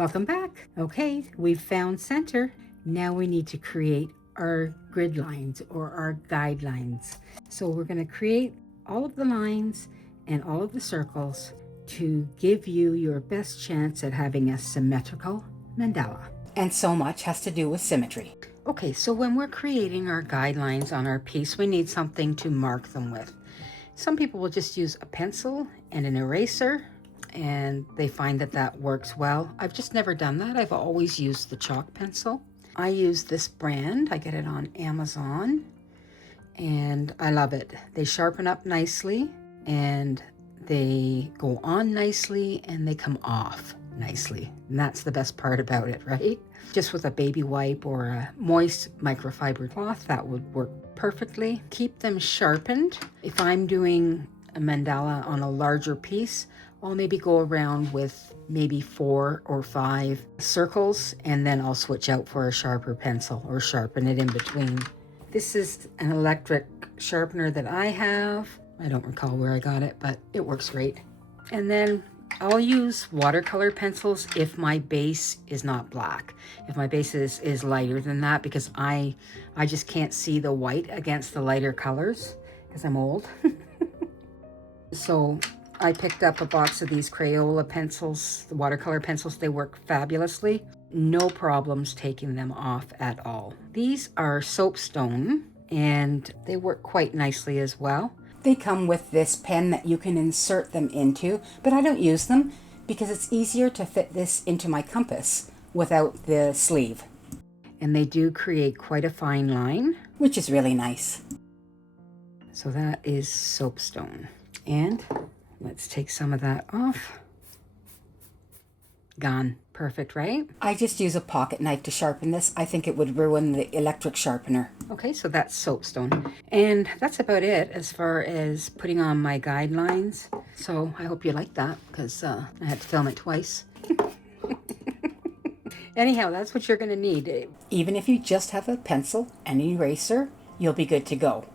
Welcome back. Okay, we've found center. Now we need to create our grid lines or our guidelines. So we're going to create all of the lines and all of the circles to give you your best chance at having a symmetrical mandala. And so much has to do with symmetry. Okay, so when we're creating our guidelines on our piece, we need something to mark them with. Some people will just use a pencil and an eraser, and they find that that works well. I've just never done that. I've always used the chalk pencil. I use this brand. I get it on Amazon, and I love it. They sharpen up nicely, and they go on nicely, and they come off nicely. And that's the best part about it, right? Just with a baby wipe or a moist microfiber cloth, that would work perfectly. Keep them sharpened. If I'm doing a mandala on a larger piece, I'll maybe go around with maybe 4 or 5 circles, and then I'll switch out for a sharper pencil or sharpen it in between. This is an electric sharpener that I have. I don't recall where I got it, but it works great. And then I'll use watercolor pencils if my base is not black. If my base is lighter than that, because I just can't see the white against the lighter colors because I'm old. So I picked up a box of these Crayola pencils, the watercolor pencils. They work fabulously. No problems taking them off at all. These are soapstone, and they work quite nicely as well. They come with this pen that you can insert them into, but I don't use them because it's easier to fit this into my compass without the sleeve. And they do create quite a fine line, which is really nice. So that is soapstone. And let's take some of that off. Gone. Perfect, right? I just use a pocket knife to sharpen this. I think it would ruin the electric sharpener. Okay, so that's soapstone. And that's about it as far as putting on my guidelines. So I hope you like that, because I had to film it twice. Anyhow, that's what you're going to need. Even if you just have a pencil and an eraser, you'll be good to go.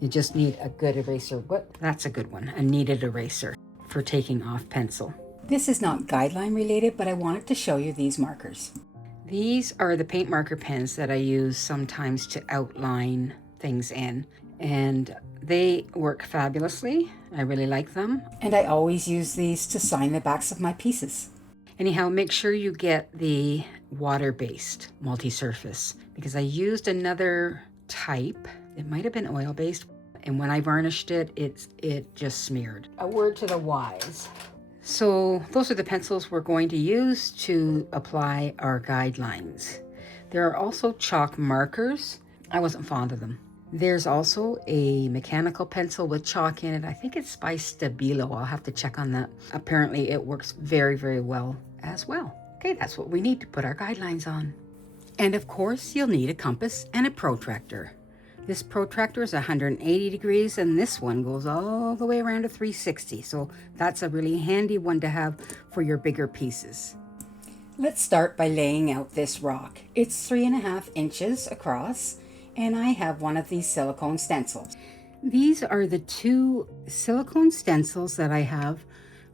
You just need a good eraser. That's a good one. A kneaded eraser for taking off pencil. This is not guideline related, but I wanted to show you these markers. These are the paint marker pens that I use sometimes to outline things in, and they work fabulously. I really like them. And I always use these to sign the backs of my pieces. Anyhow, make sure you get the water-based multi-surface, because I used another type. It might have been oil-based, and when I varnished it, it just smeared. A word to the wise. So those are the pencils we're going to use to apply our guidelines. There are also chalk markers. I wasn't fond of them. There's also a mechanical pencil with chalk in it. I think it's by Stabilo. I'll have to check on that. Apparently it works very, very well as well. Okay, that's what we need to put our guidelines on. And of course, you'll need a compass and a protractor. This protractor is 180 degrees, and this one goes all the way around to 360. So that's a really handy one to have for your bigger pieces. Let's start by laying out this rock. It's 3.5 inches across, and I have one of these silicone stencils. These are the 2 silicone stencils that I have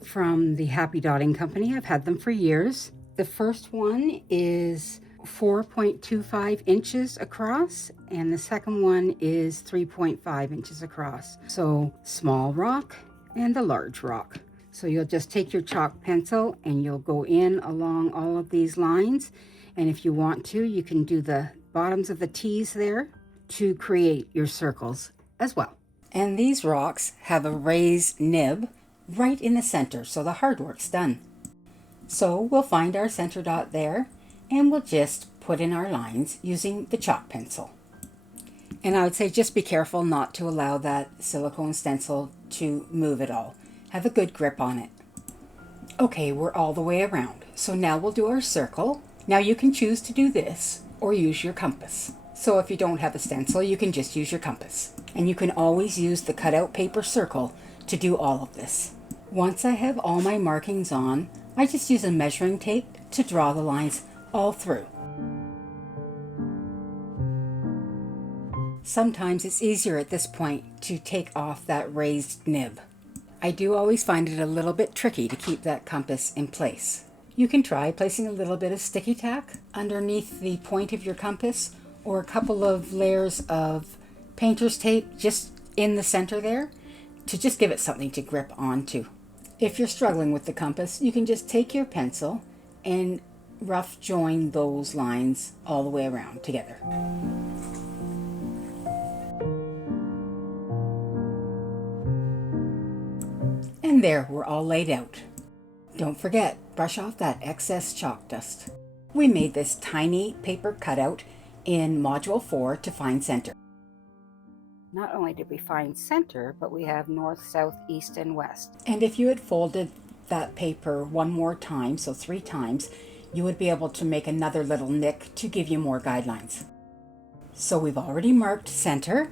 from the Happy Dotting Company. I've had them for years. The first one is 4.25 inches across, and the second one is 3.5 inches across. So small rock and a large rock. So you'll just take your chalk pencil and you'll go in along all of these lines, and if you want to, you can do the bottoms of the T's there to create your circles as well. And these rocks have a raised nib right in the center, so the hard work's done. So we'll find our center dot there, and we'll just put in our lines using the chalk pencil. And I would say just be careful not to allow that silicone stencil to move at all. Have a good grip on it. Okay, we're all the way around. So now we'll do our circle. Now you can choose to do this or use your compass. So if you don't have a stencil, you can just use your compass. And you can always use the cutout paper circle to do all of this. Once I have all my markings on, I just use a measuring tape to draw the lines all through. Sometimes it's easier at this point to take off that raised nib. I do always find it a little bit tricky to keep that compass in place. You can try placing a little bit of sticky tack underneath the point of your compass, or a couple of layers of painter's tape just in the center there to just give it something to grip onto. If you're struggling with the compass, you can just take your pencil and rough join those lines all the way around together. And there, we're all laid out. Don't forget, brush off that excess chalk dust. We made this tiny paper cutout in Module 4 to find center. Not only did we find center, but we have north, south, east, and west. And if you had folded that paper one more time, so 3 times, you would be able to make another little nick to give you more guidelines. So we've already marked center,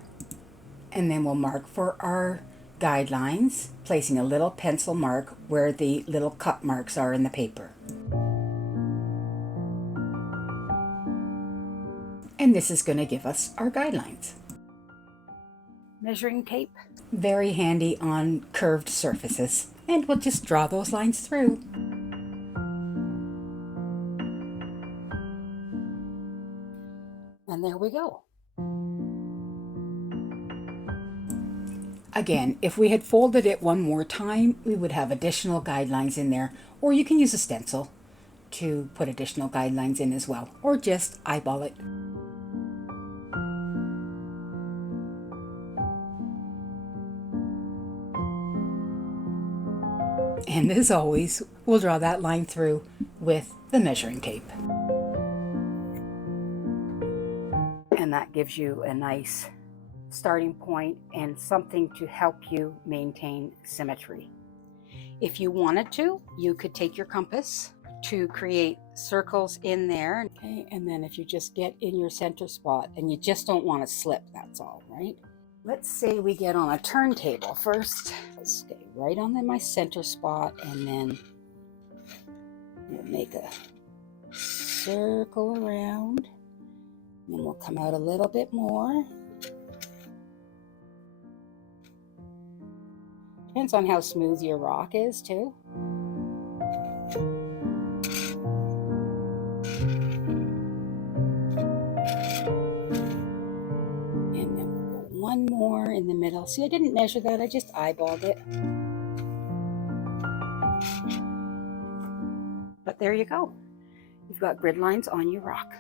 and then we'll mark for our guidelines, placing a little pencil mark where the little cut marks are in the paper. And this is going to give us our guidelines. Measuring tape. Very handy on curved surfaces. And we'll just draw those lines through. And there we go. Again, if we had folded it one more time, we would have additional guidelines in there, or you can use a stencil to put additional guidelines in as well, or just eyeball it. And as always, we'll draw that line through with the measuring tape. And that gives you a nice starting point and something to help you maintain symmetry. If you wanted to, you could take your compass to create circles in there. Okay, and then if you just get in your center spot and you just don't want to slip, that's all, right? Let's say we get on a turntable first. Let's stay right on my center spot, and then we'll make a circle around. And then we'll come out a little bit more. Depends on how smooth your rock is too. And then we'll go one more in the middle. See, I didn't measure that, I just eyeballed it. But there you go. You've got grid lines on your rock.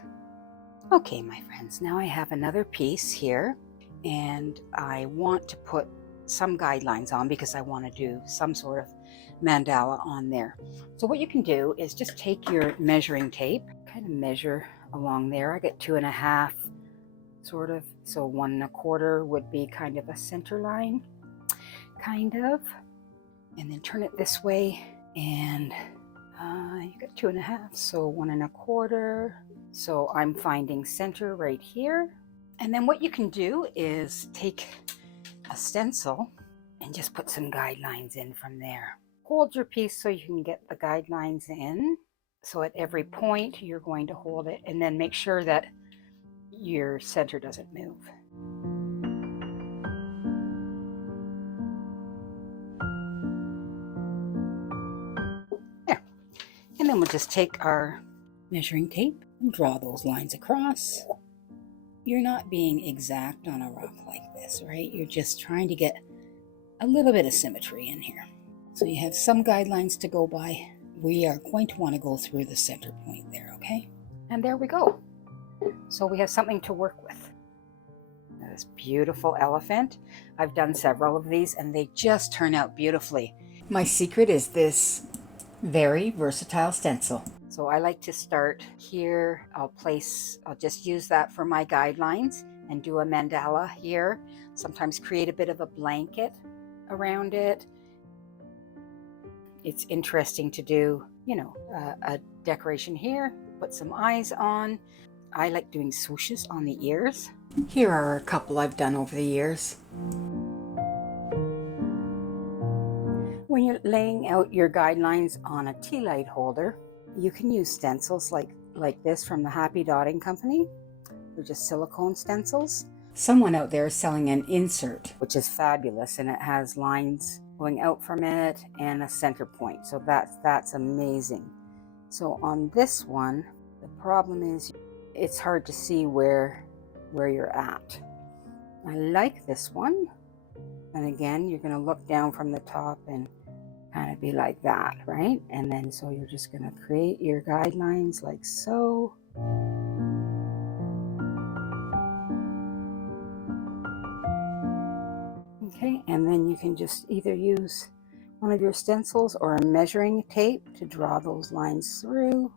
Okay, my friends, now I have another piece here, and I want to put some guidelines on because I want to do some sort of mandala on there. So what you can do is just take your measuring tape, kind of measure along there. I get 2.5 sort of, so 1 1/4 would be kind of a center line, kind of, and then turn it this way, and you got 2.5, so 1 1/4. So I'm finding center right here. And then what you can do is take a stencil and just put some guidelines in from there. Hold your piece so you can get the guidelines in. So at every point you're going to hold it, and then make sure that your center doesn't move. There. And then we'll just take our measuring tape and draw those lines across. You're not being exact on a rock like this, right? You're just trying to get a little bit of symmetry in here. So you have some guidelines to go by. We are going to want to go through the center point there, okay? And there we go. So we have something to work with. This beautiful elephant. I've done several of these and they just turn out beautifully. My secret is this very versatile stencil. So I like to start here. I'll just use that for my guidelines and do a mandala here. Sometimes create a bit of a blanket around it. It's interesting to do, a decoration here, put some eyes on. I like doing swooshes on the ears. Here are a couple I've done over the years. When you're laying out your guidelines on a Tealight holder, you can use stencils like this from the Happy Dotting Company. They're just silicone stencils. Someone out there is selling an insert, which is fabulous, and it has lines going out from it and a center point. So that's amazing. So on this one, the problem is it's hard to see where you're at. I like this one. And again, you're going to look down from the top and kind of be like that, right? And then so you're just going to create your guidelines like so. Okay, and then you can just either use one of your stencils or a measuring tape to draw those lines through.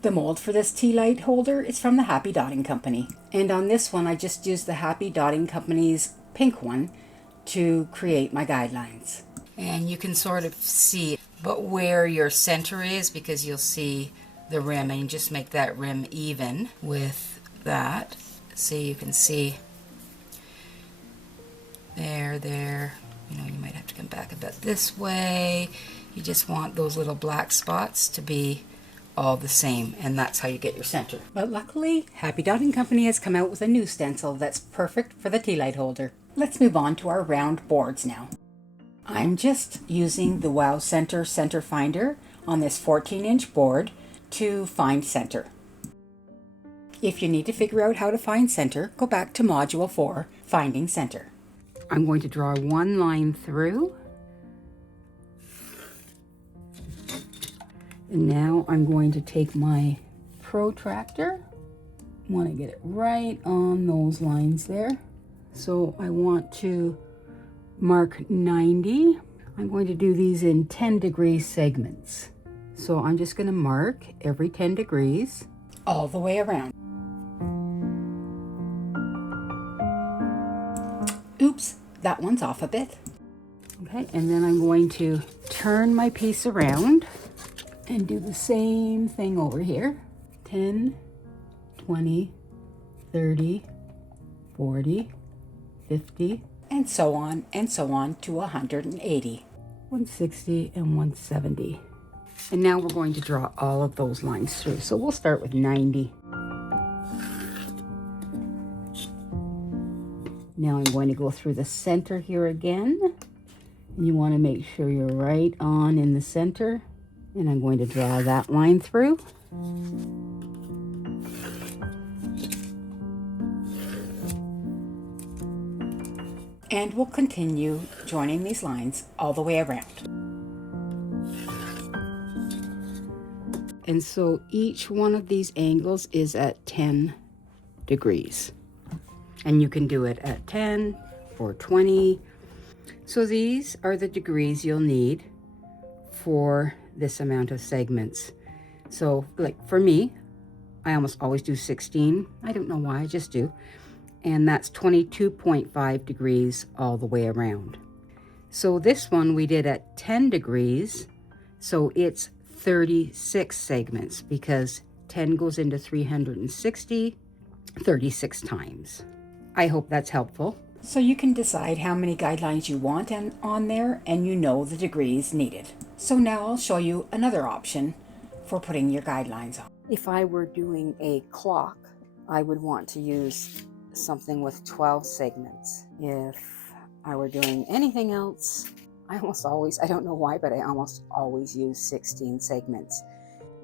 The mold for this Tealight holder is from the Happy Dotting Company. And on this one, I just used the Happy Dotting Company's pink one to create my guidelines. And you can sort of see but where your center is, because you'll see the rim, and just make that rim even with that. So you can see there, you know, you might have to come back a bit this way. You just want those little black spots to be all the same, and that's how you get your center. But luckily, Happy Dotting Company has come out with a new stencil that's perfect for the Tealight holder. Let's move on to our round boards now. I'm just using the Wow Center Center Finder on this 14-inch board to find center. If you need to figure out how to find center, go back to Module 4, Finding Center. I'm going to draw one line through. And now I'm going to take my protractor. I want to get it right on those lines there. So I want to mark 90. I'm going to do these in 10-degree segments. So I'm just going to mark every 10 degrees all the way around. Oops, that one's off a bit. Okay, and then I'm going to turn my piece around and do the same thing over here. 10, 20, 30, 40, 50, and so on to 180. 160 and 170. And now we're going to draw all of those lines through. So we'll start with 90. Now I'm going to go through the center here again. And you want to make sure you're right on in the center. And I'm going to draw that line through. And we'll continue joining these lines all the way around. And so each one of these angles is at 10 degrees. And you can do it at 10 or 20. So these are the degrees you'll need for this amount of segments. So like for me, I almost always do 16. I don't know why, I just do. And that's 22.5 degrees all the way around. So this one we did at 10 degrees. So it's 36 segments because 10 goes into 360, 36 times. I hope that's helpful. So you can decide how many guidelines you want on there, and you know the degrees needed. So now I'll show you another option for putting your guidelines on. If I were doing a clock, I would want to use something with 12 segments. If I were doing anything else, I don't know why, but I almost always use 16 segments.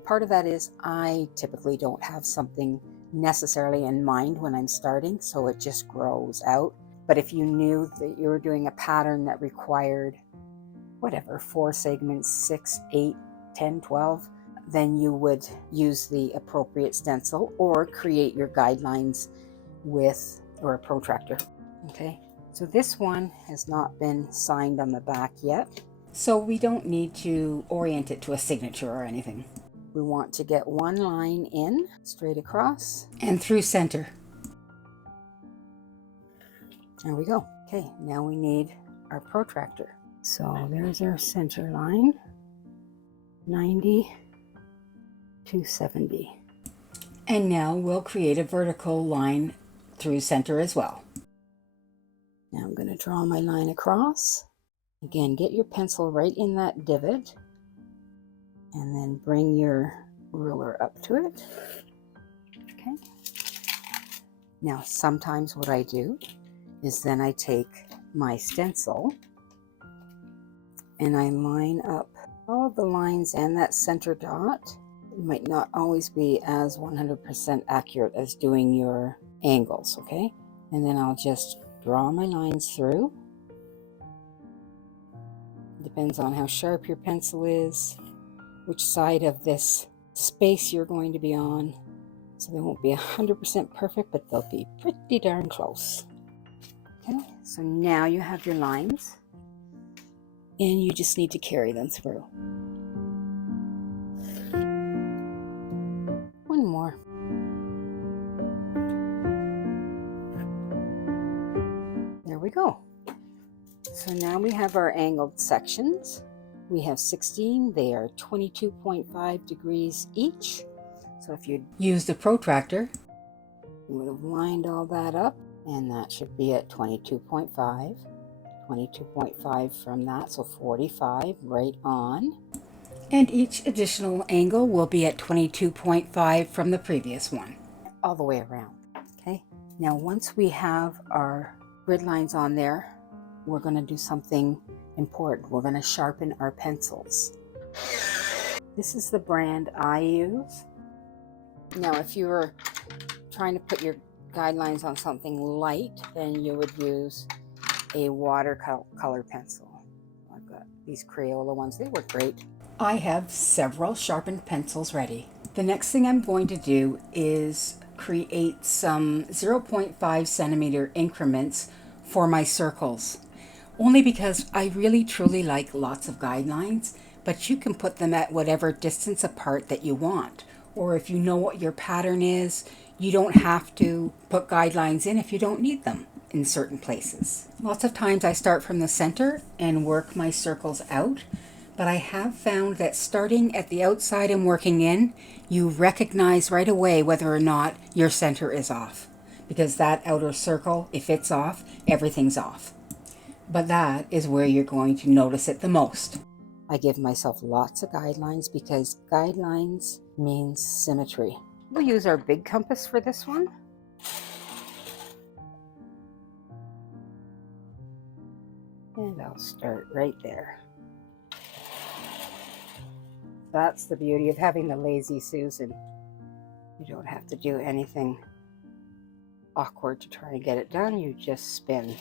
Part of that is I typically don't have something necessarily in mind when I'm starting, so it just grows out. But if you knew that you were doing a pattern that required, 4 segments, 6, 8, 10, 12, then you would use the appropriate stencil or create your guidelines with a protractor. Okay, so this one has not been signed on the back yet. So we don't need to orient it to a signature or anything. We want to get one line in, straight across. And through center. There we go. Okay, now we need our protractor. So there's our center line, 90 to 70. And now we'll create a vertical line through center as well. Now I'm going to draw my line across. Again, get your pencil right in that divot and then bring your ruler up to it. Okay. Now, sometimes what I do is then I take my stencil and I line up all of the lines and that center dot. It might not always be as 100% accurate as doing your angles, okay? And then I'll just draw my lines through. Depends on how sharp your pencil is, which side of this space you're going to be on. So they won't be 100% perfect, but they'll be pretty darn close. Okay, so now you have your lines and you just need to carry them through. One more. There we go. So now we have our angled sections. We have 16. They are 22.5 degrees each. So if you used a protractor, you would have lined all that up, and that should be at 22.5. 22.5 from that, so 45 right on. And each additional angle will be at 22.5 from the previous one, all the way around. Okay, now once we have our grid lines on there, we're going to do something important. We're going to sharpen our pencils. This is the brand I use. Now, if you were trying to put your guidelines on something light, then you would use a watercolor pencil. I've got these Crayola ones. They work great. I have several sharpened pencils ready. The next thing I'm going to do is create some 0.5 centimeter increments for my circles. Only because I really truly like lots of guidelines, but you can put them at whatever distance apart that you want. Or if you know what your pattern is, you don't have to put guidelines in if you don't need them in certain places. Lots of times I start from the center and work my circles out, but I have found that starting at the outside and working in, you recognize right away whether or not your center is off. Because that outer circle, if it's off, everything's off. But that is where you're going to notice it the most. I give myself lots of guidelines because guidelines means symmetry. We'll use our big compass for this one. And I'll start right there. That's the beauty of having the Lazy Susan. You don't have to do anything awkward to try and get it done. You just spin.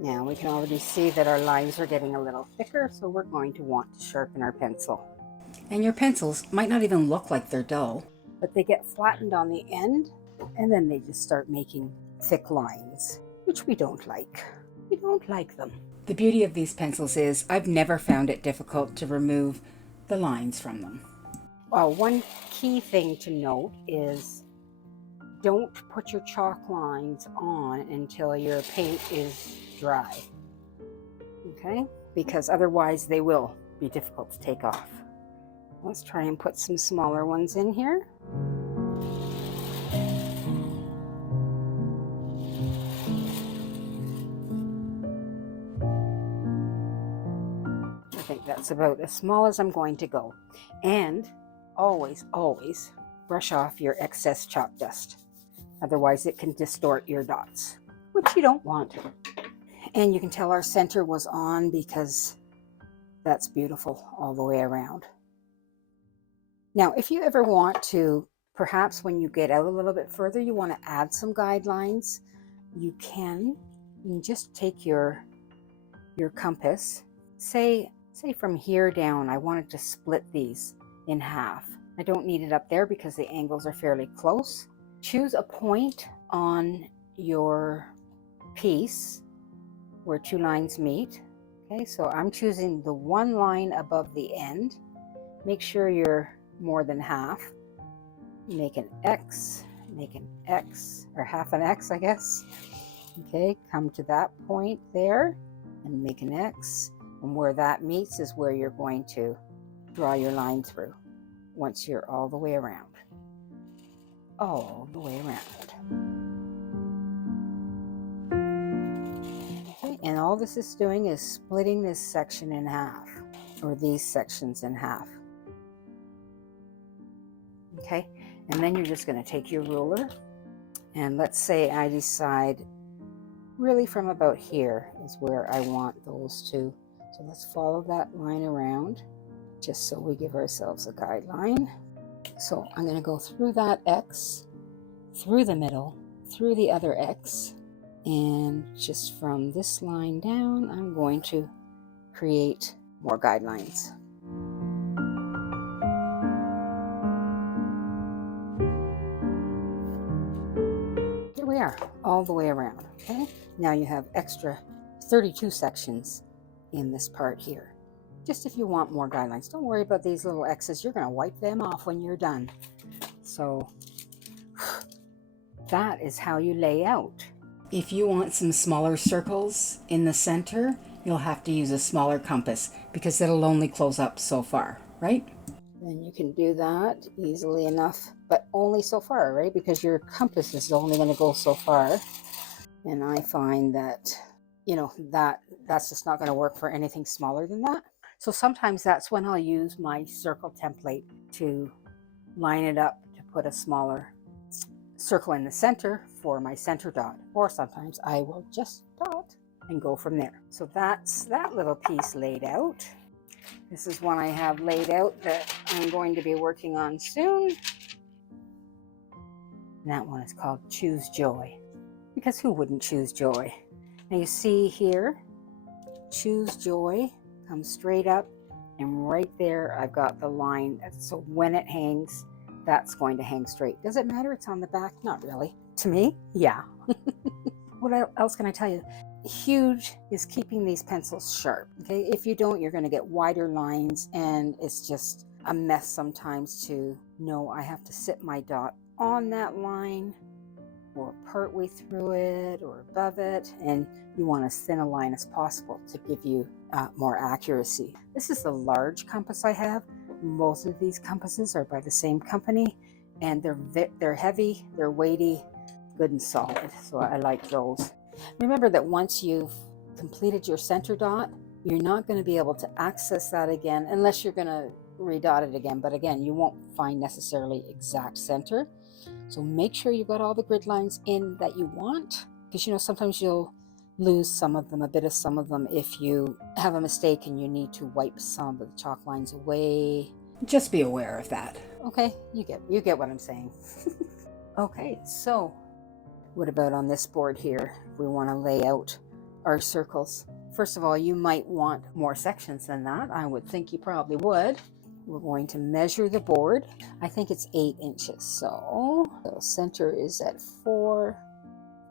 Now we can already see that our lines are getting a little thicker, so we're going to want to sharpen our pencil. And your pencils might not even look like they're dull, but they get flattened on the end, and then they just start making thick lines, which we don't like. We don't like them. The beauty of these pencils is I've never found it difficult to remove the lines from them. Well, one key thing to note is don't put your chalk lines on until your paint is dry, okay? Because otherwise they will be difficult to take off. Let's try and put some smaller ones in here. I think that's about as small as I'm going to go. And always, always brush off your excess chalk dust. Otherwise it can distort your dots, which you don't want. And you can tell our center was on because that's beautiful all the way around. Now, if you ever want to, perhaps when you get out a little bit further, you want to add some guidelines, you can. You can just take your compass, say from here down, I wanted to split these in half. I don't need it up there because the angles are fairly close. Choose a point on your piece where two lines meet. Okay, so I'm choosing the one line above the end. Make sure you're more than half. Make an X, or half an X, I guess. Okay, come to that point there and make an X. And where that meets is where you're going to draw your line through once you're all the way around. All the way around. all this is doing is splitting this section in half, or these sections in half. Okay, and then you're just going to take your ruler, and let's say I decide really from about here is where I want those two. So let's follow that line around, just so we give ourselves a guideline. So I'm going to go through that X, through the middle, through the other X, and just from this line down, I'm going to create more guidelines. Here we are, all the way around. Okay, now you have extra 32 sections in this part here. Just if you want more guidelines, don't worry about these little X's. You're going to wipe them off when you're done. So that is how you lay out. If you want some smaller circles in the center, you'll have to use a smaller compass because it'll only close up so far, right? Then you can do that easily enough, but only so far, right? Because your compass is only going to go so far. And I find that, that's just not going to work for anything smaller than that. So sometimes that's when I'll use my circle template to line it up to put a smaller circle in the center for my center dot. Or sometimes I will just dot and go from there. So that's that little piece laid out. This is one I have laid out that I'm going to be working on soon. And that one is called Choose Joy. Because who wouldn't choose joy? Now you see here, Choose Joy comes straight up, and right there I've got the line. So when it hangs, that's going to hang straight. Does it matter it's on the back? Not really. To me, yeah. What else can I tell you? Huge is keeping these pencils sharp. Okay, if you don't, you're going to get wider lines, and it's just a mess sometimes to know I have to sit my dot on that line or partway through it or above it, and you want as thin a line as possible to give you more accuracy. This is the large compass I have. Most of these compasses are by the same company, and they're heavy, they're weighty, good and solid, so I like those. Remember that once you've completed your center dot, you're not going to be able to access that again unless you're going to redot it again, but again, you won't find necessarily exact center. So make sure you've got all the grid lines in that you want, because sometimes you'll lose some of them, a bit of some of them, if you have a mistake and you need to wipe some of the chalk lines away. Just be aware of that. Okay, you get what I'm saying. Okay, so what about on this board here? We want to lay out our circles. First of all, you might want more sections than that. I would think you probably would. We're going to measure the board. I think it's 8 inches. So center is at 4,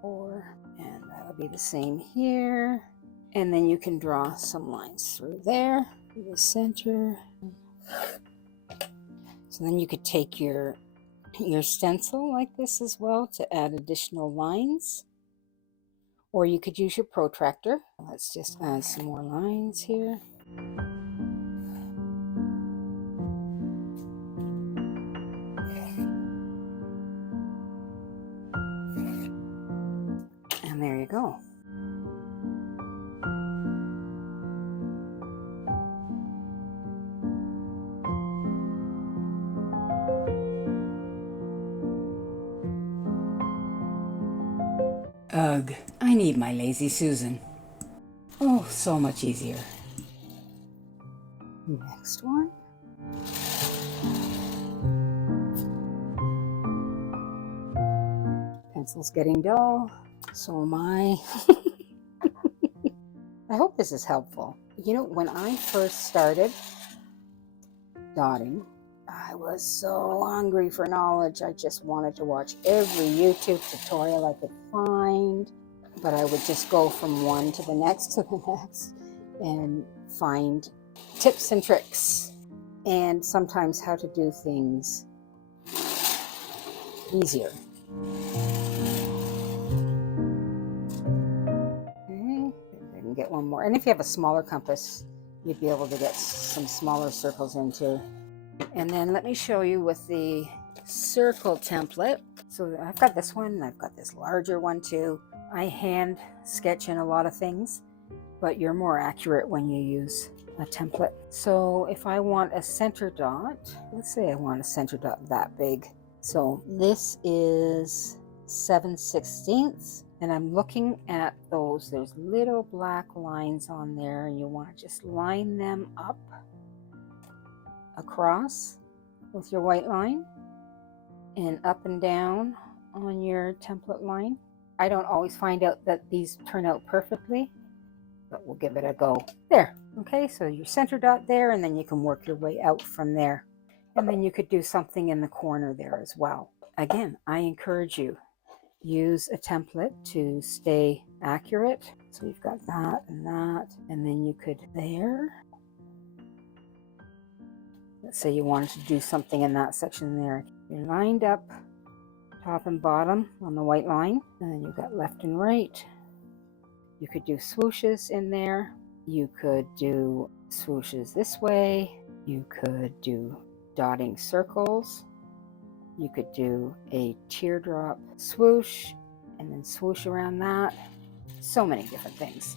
and that'll be the same here. And then you can draw some lines through there, through the center. So then you could take your stencil like this as well to add additional lines. Or you could use your protractor. Let's just add some more lines here. And there you go. Ugh, I need my Lazy Susan. Oh, so much easier. Next one. Pencil's getting dull. So am I. I hope this is helpful. When I first started dotting, I was so hungry for knowledge. I just wanted to watch every YouTube tutorial I could find. But I would just go from one to the next and find tips and tricks, and sometimes how to do things easier. Okay, I can get one more. And if you have a smaller compass, you'd be able to get some smaller circles in too. And then let me show you with the circle template. So I've got this one, and I've got this larger one too. I hand sketch in a lot of things, but you're more accurate when you use a template. So if I want a center dot, let's say I want a center dot that big. So this is 7/16, and I'm looking at those. There's little black lines on there, and you want to just line them up across with your white line and up and down on your template line. I don't always find out that these turn out perfectly, but we'll give it a go. There. Okay, so your center dot there, and then you can work your way out from there. And then you could do something in the corner there as well. Again, I encourage you, use a template to stay accurate. So you've got that, and then you could there. Let's say you wanted to do something in that section there. You're lined up top and bottom on the white line, and then you've got left and right. You could do swooshes in there. You could do swooshes this way. You could do dotting circles. You could do a teardrop swoosh and then swoosh around that. So many different things.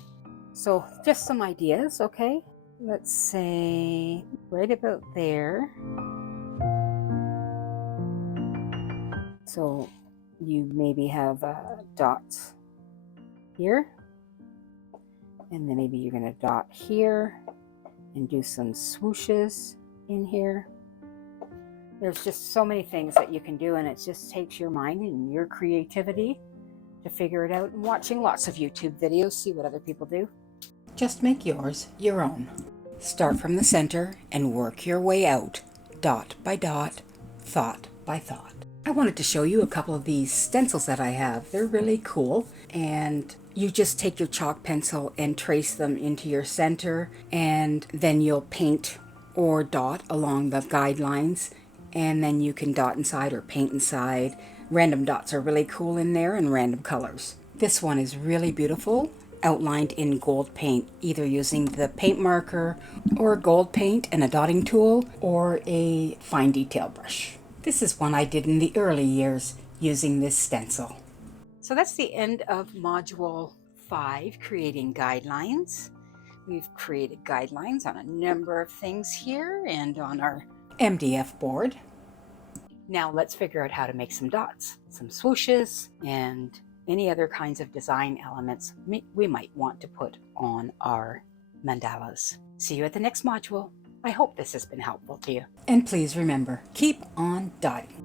So just some ideas, okay? Let's say right about there. So you maybe have dots here, and then maybe you're going to dot here and do some swooshes in here. There's just so many things that you can do, and it just takes your mind and your creativity to figure it out, and watching lots of YouTube videos, see what other people do. Just make yours your own. Start from the center and work your way out, dot by dot, thought by thought. I wanted to show you a couple of these stencils that I have. They're really cool, and you just take your chalk pencil and trace them into your center, and then you'll paint or dot along the guidelines, and then you can dot inside or paint inside. Random dots are really cool in there, and random colors. This one is really beautiful, outlined in gold paint, either using the paint marker or gold paint and a dotting tool or a fine detail brush. This is one I did in the early years using this stencil. So that's the end of Module 5, creating guidelines. We've created guidelines on a number of things here and on our MDF board. Now let's figure out how to make some dots, some swooshes, and any other kinds of design elements we might want to put on our mandalas. See you at the next module. I hope this has been helpful to you. And please remember, keep on dotting.